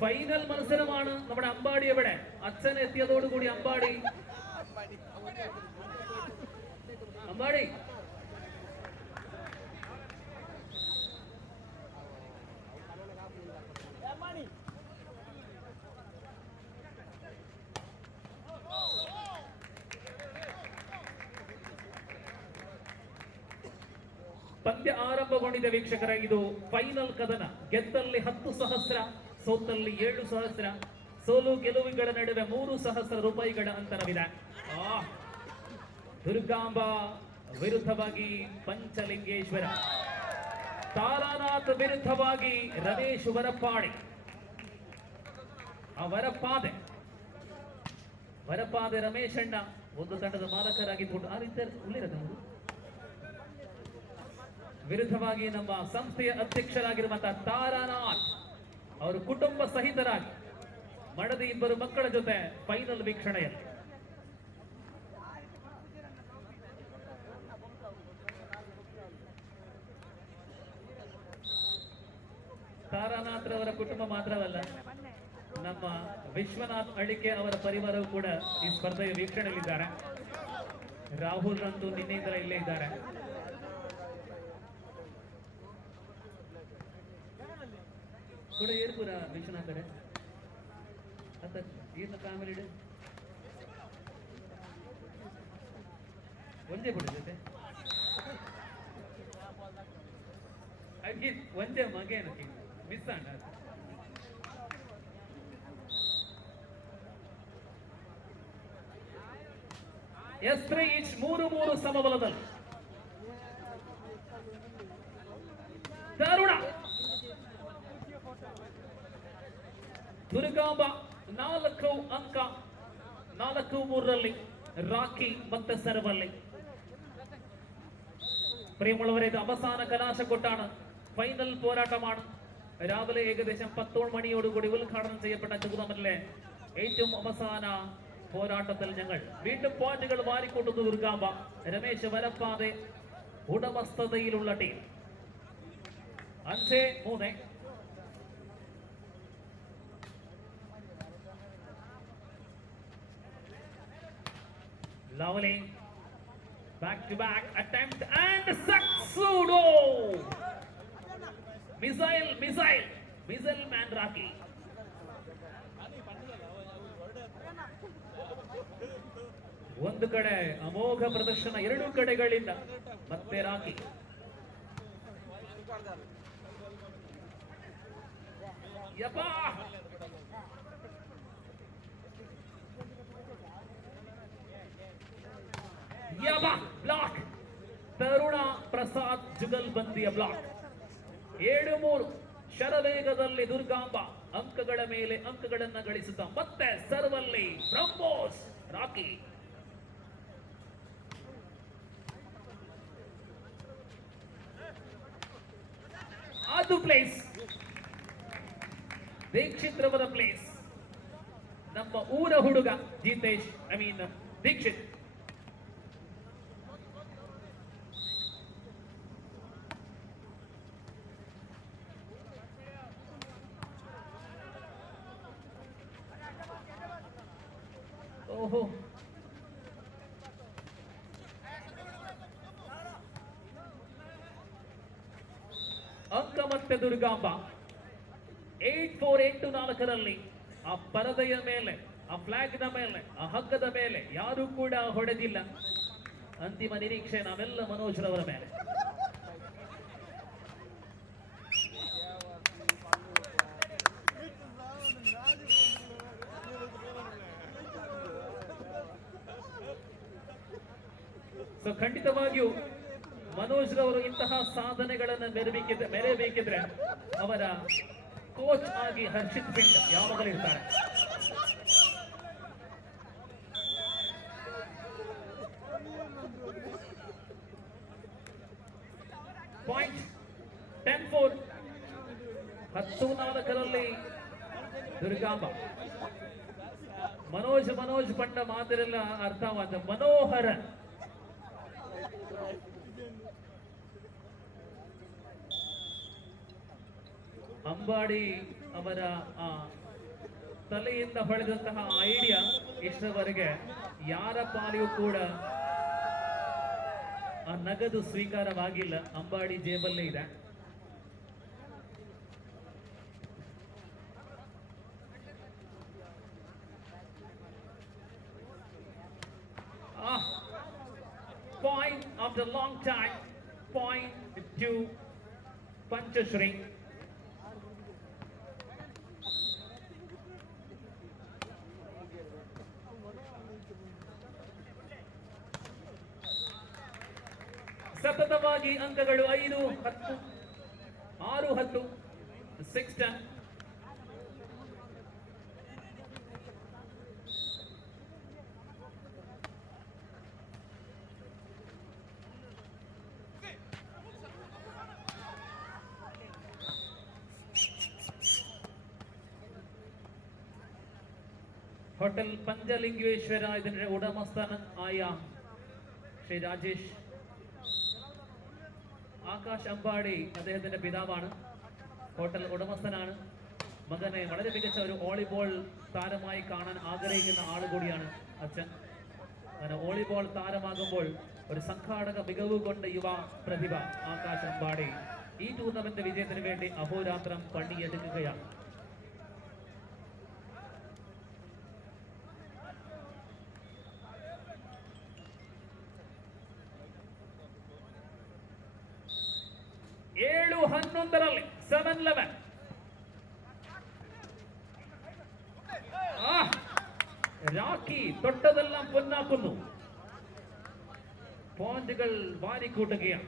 Final മത്സരമാണ് നമ്മുടെ അമ്പാടി. എവിടെ അച്ഛൻ എത്തിയതോടുകൂടി അമ്പാടി ಪಂದ್ಯ ಆರಂಭಗೊಂಡಿದೆ ವೀಕ್ಷಕರ. ಇದು ಫೈನಲ್ ಕದನ. ಗೆದ್ದಲ್ಲಿ 10,000, ಸೋತಲ್ಲಿ 7,000. ಸೋಲು ಗೆಲುವುಗಳ ನಡುವೆ 3,000 ರೂಪಾಯಿಗಳ ಅಂತರವಿದೆ. ದುರ್ಗಾಂಬ ವಿರುದ್ಧವಾಗಿ ಪಂಚಲಿಂಗೇಶ್ವರ, ತಾರಾನಾಥ್ ವಿರುದ್ಧವಾಗಿ ರಮೇಶ್ ವರಪಾಡಿ. ವರಪಾದೆ ರಮೇಶ್ ಅಣ್ಣ ಒಂದು ತಂಡದ ಮಾಲಕರಾಗಿದ್ದು ಆ ರೀತಿ ಉಳಿರಬಹುದು. ವಿರುದ್ಧವಾಗಿ ನಮ್ಮ ಸಂಸ್ಥೆಯ ಅಧ್ಯಕ್ಷರಾಗಿರುವಂತಹ ತಾರಾನಾಥ್ ಅವರು ಕುಟುಂಬ ಸಹಿತರಾಗಿ ಮಡದಿ 2 ಮಕ್ಕಳ ಜೊತೆ ಫೈನಲ್ ವೀಕ್ಷಣೆಯಲ್ಲಿ. ತಾರಾನಾಥ್ ಅವರ ಕುಟುಂಬ ಮಾತ್ರವಲ್ಲ, ನಮ್ಮ ವಿಶ್ವನಾಥ್ ಅಳಿಕೆ ಅವರ ಪರಿವಾರವು ಕೂಡ ಈ ಸ್ಪರ್ಧೆಯ ವೀಕ್ಷಣೆಯಲ್ಲಿದ್ದಾರೆ. ರಾಹುಲ್ ರಂತೂ ನಿನ್ನೆಯಿಂದಲೇ ಇಲ್ಲೇ ಇದ್ದಾರೆ. ಕೂಡ ಏರ್ಪುರ ವಿಶ್ವನಾಥರೇ ಅತ್ತ ಏನು ಫ್ಯಾಮಿಲಿ ಒಂದೇ ಬಿಡಿದೆ ಅಗಿ ಒಂದೇ ಮಗೇನು ಮಿಸ್ ಆಗ S3 ಈಚ್ 3-3 ಸಮಬಲದಲ್ಲಿ. ತರುಣ ದುರ್ಗಾಂಬ 4 ಅಂಕ, 4-3ರಲ್ಲಿ ರಾಕಿ ಮತ್ತೆ ಸರ್ವಲ್ಲಿ. പ്രിയമുള്ളവരെ, ഇത് അവസാന കലാശക്കൊട്ടാണ്. ഫൈനൽ പോരാട്ടമാണ്. രാവിലെ ഏകദേശം 10 മണിയോടുകൂടി ഉദ്ഘാടനം ചെയ്യപ്പെട്ട ടൂർണമെന്റിലെ ഏറ്റവും അവസാന പോരാട്ടത്തിൽ ഞങ്ങൾ വീണ്ടും പോയിന്റുകൾ വാരിക്കൊണ്ടു ದುರ್ಗಾಂಬ. രമേശ് വരപ്പാതെ ഉടമസ്ഥതയിലുള്ള team 5-3. Lovely back-to-back attempt and succeed. Missile man Rocky. ಒಂದು ಕಡೆ ಅಮೋಘ ಪ್ರದರ್ಶನ, 2 ಕಡೆಗಳಿಂದ ಮತ್ತೆ ರಾಕಿ. ಯಪ್ಪಾ ಬ್ಲಾಕ್. ತರುಣ ಪ್ರಸಾದ್ ಜುಗಲ್ಬಂದಿಯ ಬ್ಲಾಕ್. 7-3 ಶರವೇಗದಲ್ಲಿ ದುರ್ಗಾಂಬ ಅಂಕಗಳ ಮೇಲೆ ಅಂಕಗಳನ್ನು ಗಳಿಸುತ್ತಾ ಮತ್ತೆ ಸರ್ವಲ್ಲಿ ಬ್ರಹ್ಮೋಸ್ ರಾಕಿ. ಅದು ಪ್ಲೇಸ್ ದೀಕ್ಷಿತ್ ರವರ ಪ್ಲೇಸ್. ನಮ್ಮ ಊರ ಹುಡುಗ ಜಿತೇಶ್, ದೀಕ್ಷಿತ್. ಓಹೋ, ಅಂಕ ಮತ್ತೆ ದುರ್ಗಾಂಬ 8-4, 8-4ರಲ್ಲಿ ಆ ಪರದೆಯ ಮೇಲೆ, ಆ ಫ್ಲಾಗ್ನ ಮೇಲೆ, ಆ ಹಗ್ಗದ ಮೇಲೆ ಯಾರು ಕೂಡ ಹೊಡೆದಿಲ್ಲ. ಅಂತಿಮ ನಿರೀಕ್ಷೆ ನಾವೆಲ್ಲ ಮನೋಜ್ ರವರ ಮೇಲೆ. ಸೊ ಖಂಡಿತವಾಗಿಯೂ ಮನೋಜ್ ರವರು ಇಂತಹ ಸಾಧನೆಗಳನ್ನು ಮೆರೆಯಬೇಕಿದ್ರೆ ಅವರ ಕೋಚ್ ಆಗಿ ಹರ್ಷಿತ್ ಪಿಂಡ್ ಯಾವಾಗಲೂ ಇರ್ತಾರೆ. ಪಾಯಿಂಟ್ 10-4, 14ರಲ್ಲಿ ದುರ್ಗಾಂಬ. മനോജ് പണ്ട മാതിരല്ല ಅರ್ಥವಾದ ಮನೋಹರ. ಅಂಬಾಡಿ ಅವರ ಆ ತಲೆಯಿಂದ ಹೊಳೆದಂತಹ ಐಡಿಯಾ ಇಷ್ಟರವರೆಗೆ ಯಾರ ಪಾಲಿಯೂ ಕೂಡ ಆ ನಗದು ಸ್ವೀಕಾರವಾಗಿಲ್ಲ. ಅಂಬಾಡಿ ಜೇಬಲ್ಲೇ ಇದೆ. Point after long time, point to Panchashri. ಸತತವಾಗಿ ಅಂಕಗಳು 5, 10, 6, 10, 6, 10. ಹೋಟೆಲ್ ಪಂಚಲಿಂಗೇಶ್ವರ ಇದರ ಉಡಮಸ್ಥಾನ ಆಯ ശ്രീ രാജേഷ് ആകാശ് അമ്പാടി അദ്ദേഹത്തിന്റെ പിതാവാണ്. ഹോട്ടൽ ഉടമസ്ഥനാണ്. മകനെ വളരെ മികച്ച ഒരു വോളിബോൾ താരമായി കാണാൻ ആഗ്രഹിക്കുന്ന ആൾ കൂടിയാണ് അച്ഛൻ. അങ്ങനെ വോളിബോൾ താരമാകുമ്പോൾ ഒരു സംഘാടക മികവ് കൊണ്ട് യുവ പ്രതിഭ ആകാശ് അമ്പാടി ഈ ടൂർണമെന്റ് വിജയത്തിന് വേണ്ടി അഹോരാത്രം പണിയെടുക്കുകയാണ്. ಏಳು 11ರಲ್ಲಿ 7-11. രാഖി തൊട്ടതെല്ലാം പൊന്നാക്കുന്നു. പോയിന്റുകൾ വാരിക്കൂട്ടുകയാണ്.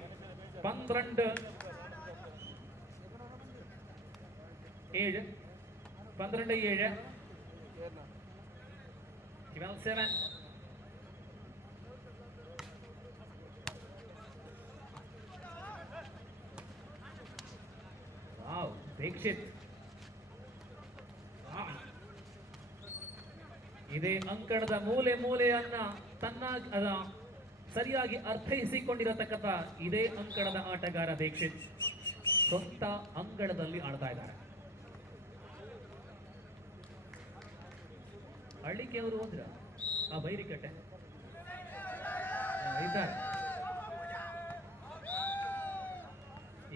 12-7. 12-7. 12-7. ದೀಕ್ಷಿತ್ ಇದೇ ಅಂಕಣದ ಮೂಲೆಯನ್ನ ತನ್ನ ಸರಿಯಾಗಿ ಅರ್ಥೈಸಿಕೊಂಡಿರತಕ್ಕಂಥ ಇದೇ ಅಂಕಣದ ಆಟಗಾರ ದೀಕ್ಷಿತ್ ಸ್ವಂತ ಅಂಕಣದಲ್ಲಿ ಆಡ್ತಾ ಇದ್ದಾರೆ. ಹಳ್ಳಿಕೆ ಅವರು ಹೋದ್ರ ಆ ಬೈರಿಕಟ್ಟೆ ಇದ್ದಾರೆ.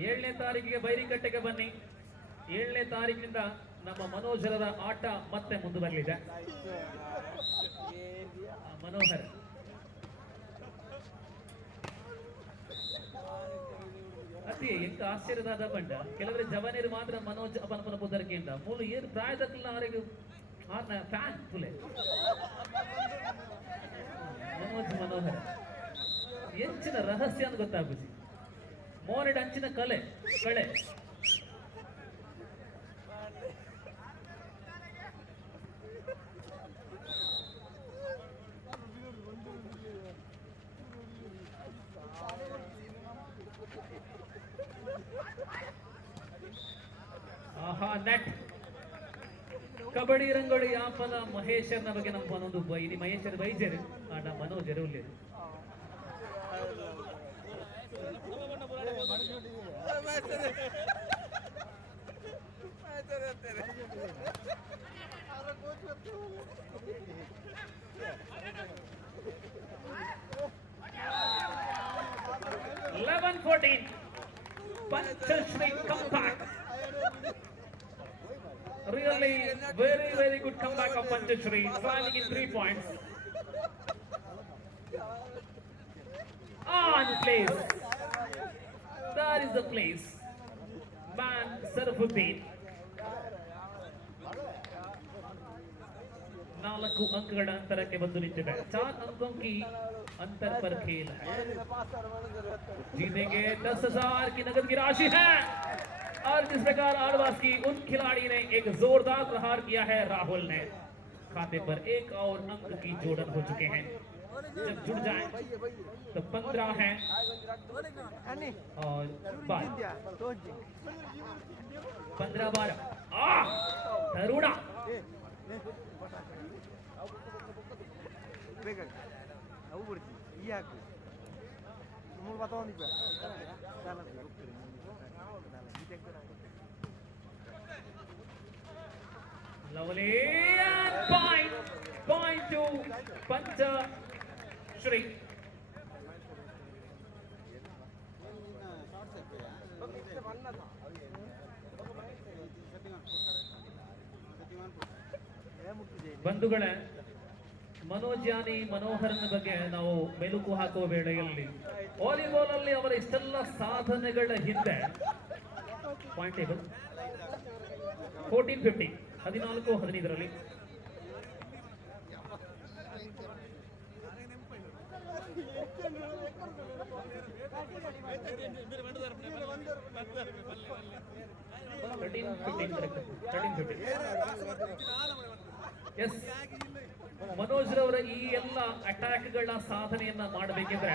7ನೇ ತಾರೀಕಿಗೆ ಬೈರಿಕಟ್ಟೆಗೆ ಬನ್ನಿ. 7ನೇ ತಾರೀಕಿನಿಂದ ನಮ್ಮ ಮನೋಜರದ ಆಟ ಮತ್ತೆ ಮುಂದುವರಲಿದೆ. ಮನೋಹರ್ ಅತಿ ಎಂಕ ಆಶ್ಚರ್ಯದ ಬಂಡ ಕೆಲವರ ಜವಾನಿಯರು ಮಾತ್ರ ಮನೋಜ್ ಅಪನ ಬುದರ್ಕೆಯಿಂದ ಮೂಲ ಏನು ಪ್ರಾಯದಕ್ಕೆಲ್ಲ ಅವರಿಗೆ ಫ್ಯಾನ್ ಫುಲೆ ಮನೋಹರ್ ಎಂಚಿನ ರಹಸ್ಯ ಅಂತ ಗೊತ್ತಾಗುದು. ಮೋರೆಡ್ ಅಂಚಿನ ಕಳೆ ನೆಟ್ ಕಬಡ್ಡಿ ರಂಗೋಳಿ ಯಾಪನ ಮಹೇಶರ್ನ ಬಗ್ಗೆ ನಮ್ಮ ಒಂದೊಂದು ಬೈನಿ ಮಹೇಶರ್ ಬೈಜರು ಆಟ ಮನೋಜರು ಉಳ್ಳೇರು. Panchashri comeback. Really very good comeback of Panchashri, trailing in 3 points. On place. That is the place. Man Sarafuddin. 4 अंकಗಳ ಅಂತರಕ್ಕೆ ಬಂದು ನಿಂತಿದೆ. 4 अंकों की अंतर पर खेल है. जीतेंगे 10,000 की नगद की राशि है. और जिस प्रकार आलवास की उन खिलाड़ी ने एक जोरदार प्रहार किया है, राहुल ने खाते पर 1 और अंक की जोड़न हो चुके हैं. जब जुड़ जाए तो 15 है और 15-12. तरुणा ಅವು ಬಿಡ್ತಿ ಈ ಹಾಕು ಮೂರು ಬತ್ತಾವ ನಿಪ್ಪ Lovely and point to Panchashri. ಬಂಧುಗಳೇ, ಮನೋಜ್ ಯಾನಿ ಮನೋಹರನ ಬಗ್ಗೆ ನಾವು ಮೆಲುಕು ಹಾಕುವ ವೇಳೆಯಲ್ಲಿ ವಾಲಿಬಾಲ್ ಅಲ್ಲಿ ಅವರ ಇಷ್ಟೆಲ್ಲ ಸಾಧನೆಗಳ ಹಿಂದೆ ಪಾಯಿಂಟ್ ಟೇಬಲ್ 14-15 14-15ರಲ್ಲಿ ಎಸ್ ಮನೋಜ್ ರವರ ಈ ಎಲ್ಲ ಅಟ್ಯಾಕ್ಗಳ ಸಾಧನೆಯನ್ನ ಮಾಡಬೇಕಿದ್ರೆ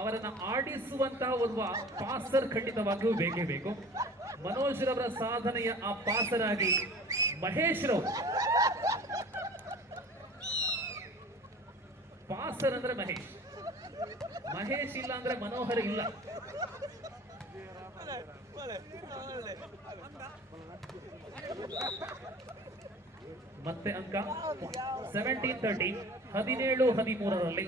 ಅವರನ್ನ ಆಡಿಸುವಂತಹ ಒಬ್ಬ ಪಾಸರ್ ಖಂಡಿತವಾಗಿಯೂ ಬೇಕೇ ಬೇಕು. ಮನೋಜ್ ರವರ ಸಾಧನೆಯ ಆ ಪಾಸರ್ ಆಗಿ ಮಹೇಶ್ ರಾವ್, ಪಾಸರ್ ಅಂದ್ರೆ ಮಹೇಶ್ ಇಲ್ಲ ಅಂದ್ರೆ ಮನೋಹರ್ ಇಲ್ಲ. ಮತ್ತೆ ಅಂಕ 17-13 17-13ರಲ್ಲಿ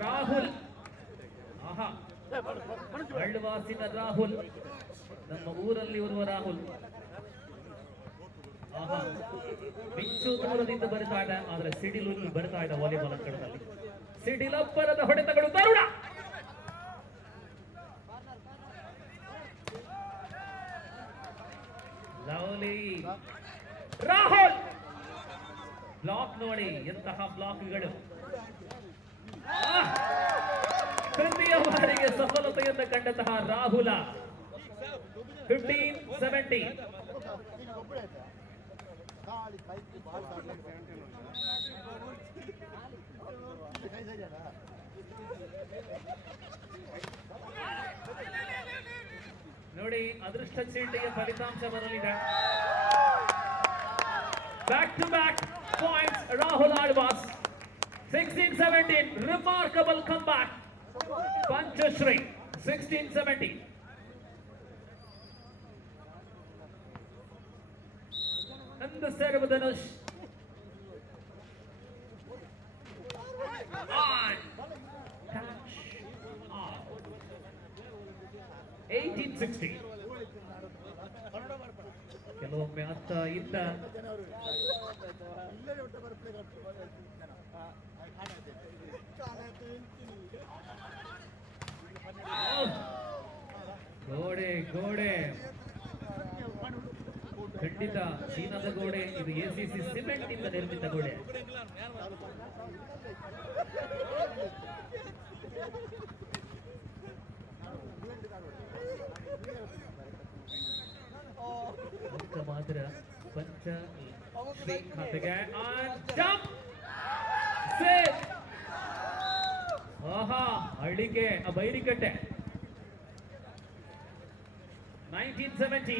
ರಾಹುಲ್, ಆಹಾ ಬಳ್ಳುವಾಸಿನ ರಾಹುಲ್, ನಮ್ಮ ಊರಲ್ಲಿ ಇರುವ ರಾಹುಲ್, ಆಹಾ ಮಿಂಚು ದೂರದಿಂದ ಬರ್ತಾ ಇದೆ, ಆದ್ರೆ ಸಿಡಿಲು ಬರ್ತಾ ಇದೆ ವಾಲಿಬಾಲ್ ಅಂಕಣದಲ್ಲಿ. ಸಿಡಿಲಬ್ಬರದ ಹೊಡೆತಗಳು ತರುಣ, ಲವ್ಲಿ ರಾಹುಲ್ ಬ್ಲಾಕ್ ನೋಡಿ, ಎಂತಹ ಬ್ಲಾಕ್ಗಳು. ತೃತೀಯ ಬಾರಿಗೆ ಸಫಲತೆಯನ್ನು ಕಂಡಂತಹ ರಾಹುಲ 15-17. ನೋಡಿ, ಅದೃಷ್ಟ ಚೀಟಿಯ ಫಲಿತಾಂಶ ಬರಲಿದೆ. Back to back points Rahul Alvas 16-17. Remarkable comeback Panchashri 16-17. And the serve Dhanush. On. Catch. Out. 18-16. ಕೆಲವೊಮ್ಮೆ ಅತ್ತ ಇತ್ತ ಗೋಡೆ ಖಂಡಿತ ಚೀನಾದ ಗೋಡೆ, ಇದು ACC ಸಿಮೆಂಟ್ ಇಂದ ನಿರ್ಮಿತ ಗೋಡೆ. ಮಾತ್ರ Panchashri ಖಾತೆಗೆ ಆಹಾ ಹಳ್ಳಿಗೆ ಬೈರಿಕಟ್ಟೆ 19-17.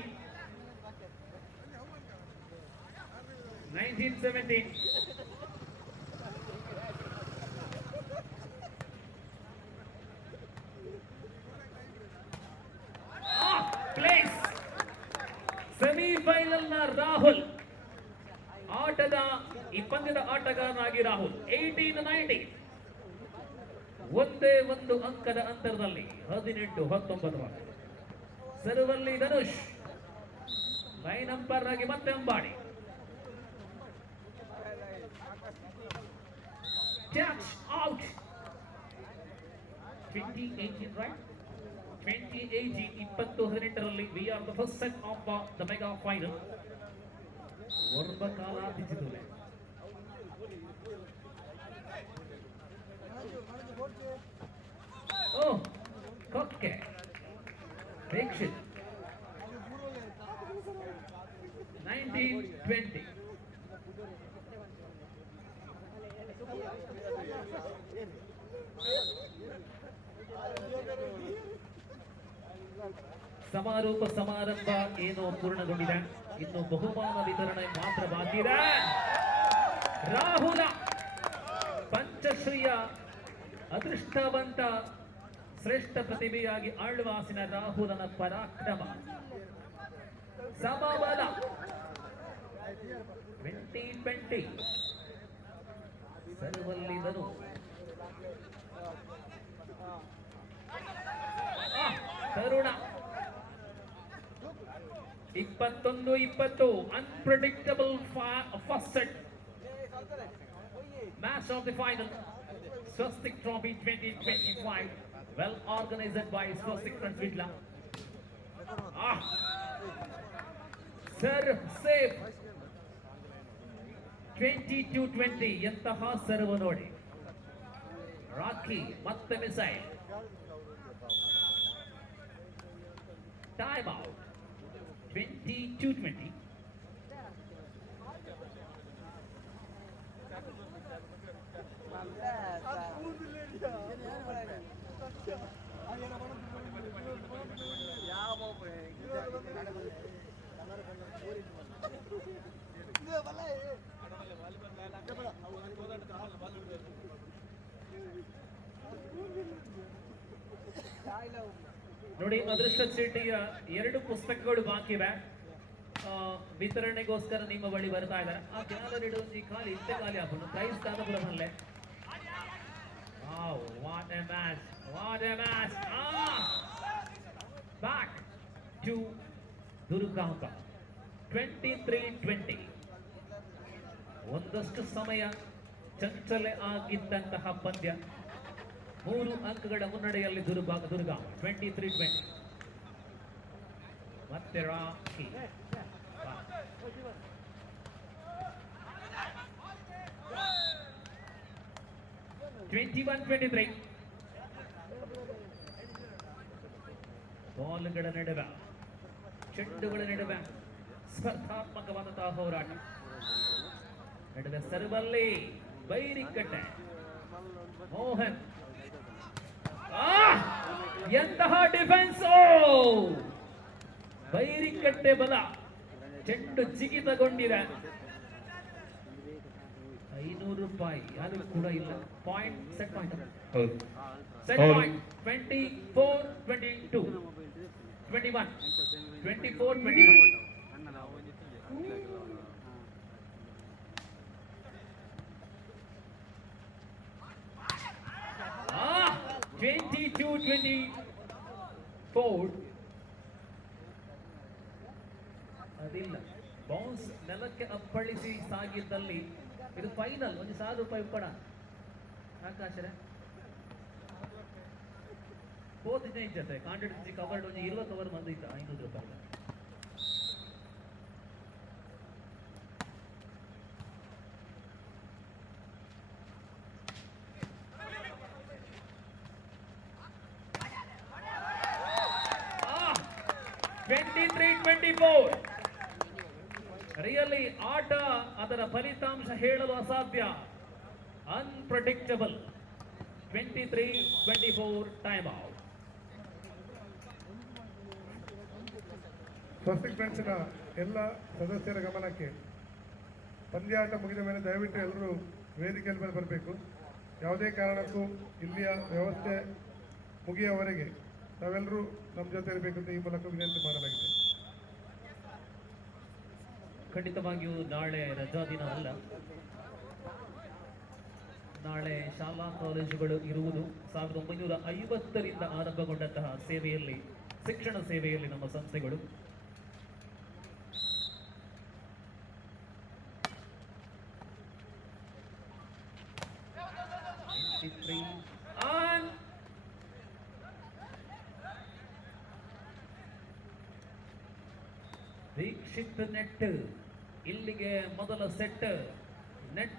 ಪ್ಲೇಸ್ ಸೆಮಿಫೈನಲ್ ನ ರಾಹುಲ್, ಆಟದ ಈ ಪಂದ್ಯದ ಆಟಗಾರನಾಗಿ ರಾಹುಲ್ 18-19. ಒಂದೇ ಒಂದು ಅಂಕದ ಅಂತರದಲ್ಲಿ 18-19. ಸರ್ವಲ್ಲಿ ಧನುಷ್, ಲೈನ್ ಅಂಪೈರ್ ಆಗಿ ಮತ್ತೆ ಅಂಬಾಡಿ. Catch out. 2018, right? 2018 2018ರಲ್ಲಿ we are the first set of the mega final. ಒರ್ಬ ಕಾಲಾದಿಸಿದುವೆ. Oh, ಕೊಕ್ಕೆ Rexit 19-20. ಸಮಾರೋಪ ಸಮಾರಂಭ ಏನೋ ಪೂರ್ಣಗೊಂಡಿದೆ, ಇನ್ನು ಬಹುಮಾನ ವಿತರಣೆ ಮಾತ್ರ ಬಾಕಿ ಇದೆ. ರಾಹುಲ ಪಂಚಶ್ರೀಯ ಅದೃಷ್ಟವಂತ ಶ್ರೇಷ್ಠ ಪ್ರತಿಭೆಯಾಗಿ ಆಳ್ವಾಸಿನ ರಾಹುಲನ ಪರಾಕ್ರಮ ಸಮಬಲ 2020 ಸರ್ವಲ್ಲಿದರು ತರುಣ 21-20 unpredictable first set match of the final Swastik Trophy 2025 well organized by Swastik Friends Vidla. Serve safe 22-20 ಎಂತಹ ಸರ್ವ್ ನೋಡಿ. ರಾಕಿ ಮತ್ತೆ ಮಿಸೈಲ್ ಟೈಮ್ ಔಟ್ 22-20. ನೋಡಿ, ಅದೃಷ್ಟ ಚೀಟಿಯ 2 ಪುಸ್ತಕಗಳು ಬಾಕಿ ಇವೆ. ವಿತರಣೆಗೋಸ್ಕರ ನಿಮ್ಮ ಬಳಿ ಬರ್ತಾ ಇದ್ದಾರೆ. ಆ ಕ್ಯಾಲರಿ ಒಂಜಿ ಖಾಲಿ ಇಷ್ಟೇ ಖಾಲಿ ಆಗ್ಬೋದು. ಪ್ರೈಸ್ ತಾನಪುರಮಲ್ಲೇ. What a match, what a match. Back to ದುರ್ಗಾಂಕ 23-20. ಒಂದಷ್ಟು ಸಮಯ ಚಂಚಲೆ ಆಗಿದ್ದಂತಹ ಪಂದ್ಯ 3 ಅಂಕಗಳ ಮುನ್ನಡೆಯಲ್ಲಿ ದುರ್ಗ 23-20. ಮತ್ತೆ ರಾಕಿ 21-23. ಬಾಲ್ಗಳ ನಡುವೆ, ಚೆಂಡುಗಳ ನಡುವೆ ಸ್ಪರ್ಧಾತ್ಮಕವಾದಂತಹ ಹೋರಾಟ. ನಡುವೆ ಸರ್ವಲ್ಲಿ ಬೈರಿಕಟ್ಟೆ ಮೋಹನ್. ಎಂತಹ ಡಿಫೆನ್ಸ್! ಬೈರಿಕಟ್ಟೆ ಬಲ, ಚೆಂಡು ಜಿಗಿತಗೊಂಡಿದೆ. 500 ರೂಪಾಯಿ ಯಾರು ಕೂಡ ಇಲ್ಲ. Point set point set point 24-22 21 24-21. 22-24. ಅದಿಲ್ಲ, ಬೌನ್ಸ್ ನೆಲಕ್ಕೆ ಅಪ್ಪಳಿಸಿ ಸಾಗಿದ್ದಲ್ಲಿ ಇದು ಫೈನಲ್. 1,000 ರೂಪಾಯಿ ಉಪ್ಪಣ ಆಕಾಶರೇ ಹೋದ ಜೊತೆ ಕಾಂಟ್ರಾಕ್ಟ್ ಕವರ್ಡ್ 20 ಓವರ್ ಬಂದಿತ್ತು 500 ರೂಪಾಯಿ. ಆ 23-24. ರಿಯಲಿ ಆಟ, ಅದರ ಫಲಿತಾಂಶ ಹೇಳಲು ಅಸಾಧ್ಯ. ಅನ್ಪ್ರೆಡಿಕ್ಟಬಲ್. 23-24 time out. ಸ್ವಸ್ತಿಕ್ ಫ್ರೆಂಡ್ಸ್ನ ಎಲ್ಲ ಸದಸ್ಯರ ಗಮನಕ್ಕೆ, ಪಂದ್ಯಾಟ ಮುಗಿದ ಮೇಲೆ ದಯವಿಟ್ಟು ಎಲ್ಲರೂ ವೇದಿಕೆಯ ಮೇಲೆ ಬರಬೇಕು. ಯಾವುದೇ ಕಾರಣಕ್ಕೂ ಇಲ್ಲಿಯ ವ್ಯವಸ್ಥೆ ಮುಗಿಯುವವರೆಗೆ ನಾವೆಲ್ಲರೂ ನಮ್ಮ ಜೊತೆ ಇರಬೇಕು ಅಂತ ಈ ಮೂಲಕ ವಿನಂತಿ ಮಾಡಲಾಗಿದೆ. ಖಂಡಿತವಾಗಿಯೂ ನಾಳೆ ರಜಾ ದಿನ ಅಲ್ಲ. ನಾಳೆ ಶಾಲಾ ಕಾಲೇಜುಗಳು ಇರುವುದು. 1950ರಿಂದ ಆರಂಭಗೊಂಡಂತಹ ಸೇವೆಯಲ್ಲಿ, ಶಿಕ್ಷಣ ಸೇವೆಯಲ್ಲಿ ನಮ್ಮ ಸಂಸ್ಥೆಗಳು. ದೀಕ್ಷಿತ್ ನೆಟ್. ಇಲ್ಲಿಗೆ ಮೊದಲ ಸೆಟ್ ನೆಟ್